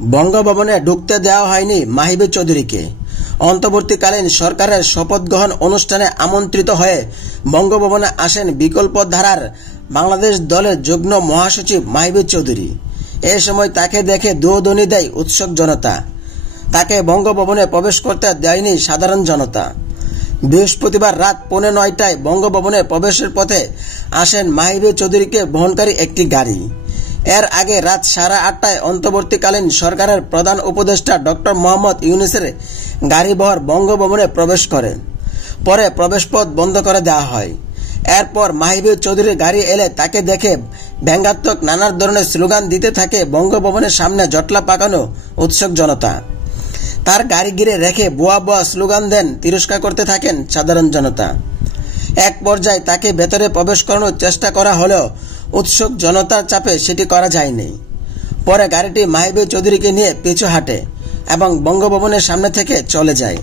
বঙ্গভবনে ঢুকতে দেওয়া হয়নি মাহিবুর চৌধুরীকে। অন্তর্বর্তীকালীন সরকারের শপথ গ্রহণ অনুষ্ঠানে আমন্ত্রিত হয়ে বঙ্গভবনে আসেন বিকল্প ধারার বাংলাদেশ দলের যুগ্ম মহাসচিব মাহিবুর চৌধুরী। এ সময় তাকে দেখে দুধনি দেয় উৎসুক জনতা। তাকে বঙ্গভবনে প্রবেশ করতে দেয়নি সাধারণ জনতা। বৃহস্পতিবার রাত 9:15টায় বঙ্গভবনে প্রবেশের পথে আসেন মাহিবুর চৌধুরীকে বহনকারী একটি গাড়ি। এর আগে রাত 8:30টায় অন্তর্বর্তীকালীন সরকারের প্রধান উপদেষ্টা ডক্টর মোহাম্মদ ইউনূসের গাড়িবহর বঙ্গভবনে প্রবেশ করে। পরে প্রবেশপথ বন্ধ করে দেওয়া হয়। এরপর মাহিবুর চৌধুরীর গাড়ি এলে তাকে দেখে ব্যঙ্গাত্মক নানা ধরনের স্লোগান দিতে থাকে বঙ্গভবনের সামনে জটলা পাকানো উৎসুক জনতা। তার গাড়ি ঘিরে রেখে বুয়া বুয়া স্লোগান দেন, তিরস্কার করতে থাকেন সাধারণ জনতা। এক পর্যায়ে তাকে ভেতরে প্রবেশ করানোর চেষ্টা করা হলেও উৎসুক জনতার চাপে সেটি করা যায়নি। পরে গাড়িটি মাহিবুর চৌধুরীকে নিয়ে পিছু হাঁটে এবং বঙ্গভবনের সামনে থেকে চলে যায়।